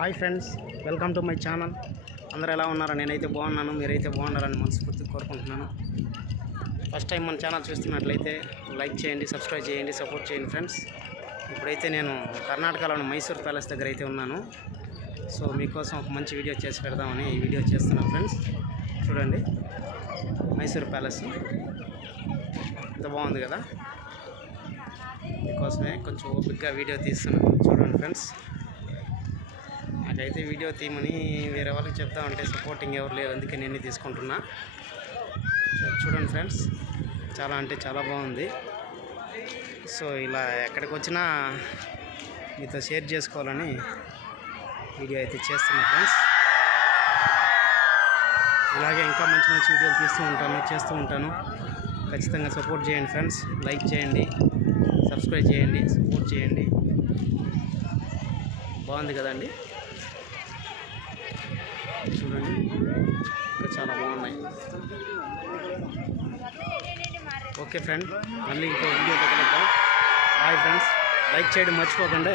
Hi friends, welcome to my channel. అందరూ ఎలా ఉన్నారో? నేనైతే బాగున్నాను, మీరైతే బాగున్నారని మనస్ఫూర్తిగా కోరుకుంటున్నాను. ఫస్ట్ టైం మన ఛానల్ చూస్తున్నట్లయితే లైక్ చేయండి, సబ్స్క్రైబ్ చేయండి, సపోర్ట్ చేయండి ఫ్రెండ్స్. ఇప్పుడైతే నేను కర్ణాటకలోని మైసూర్ ప్యాలెస్ దగ్గర అయితే ఉన్నాను. సో మీకోసం ఒక మంచి వీడియో చేసి పెడదామని ఈ వీడియో చేస్తున్నాను ఫ్రెండ్స్. చూడండి, మైసూర్ ప్యాలెస్ ఎంత బాగుంది కదా. మీకోసమే కొంచెం ఓపిక్గా వీడియో తీస్తున్నాను. చూడండి ఫ్రెండ్స్, నాకైతే వీడియో తీయమని వేరే వాళ్ళకి చెప్తా ఉంటే సపోర్టింగ్ ఎవరు లేరు, అందుకే నేనే తీసుకుంటున్నా. చూడండి ఫ్రెండ్స్, చాలా అంటే చాలా బాగుంది. సో ఇలా ఎక్కడికి వచ్చినా మీతో షేర్ చేసుకోవాలని వీడియో అయితే చేస్తున్నా ఫ్రెండ్స్. ఇలాగే ఇంకా మంచి మంచి వీడియోలు చేస్తూ ఉంటాను. ఖచ్చితంగా సపోర్ట్ చేయండి ఫ్రెండ్స్. లైక్ చేయండి, సబ్స్క్రైబ్ చేయండి, సపోర్ట్ చేయండి. బాగుంది కదండి, చూడండి, ఇంకా చాలా బాగున్నాయి. ఓకే ఫ్రెండ్, మళ్ళీ ఇంకో వీడియో కలుద్దాం. బాయ్ ఫ్రెండ్స్, లైక్ చేయడం మర్చిపోకండి.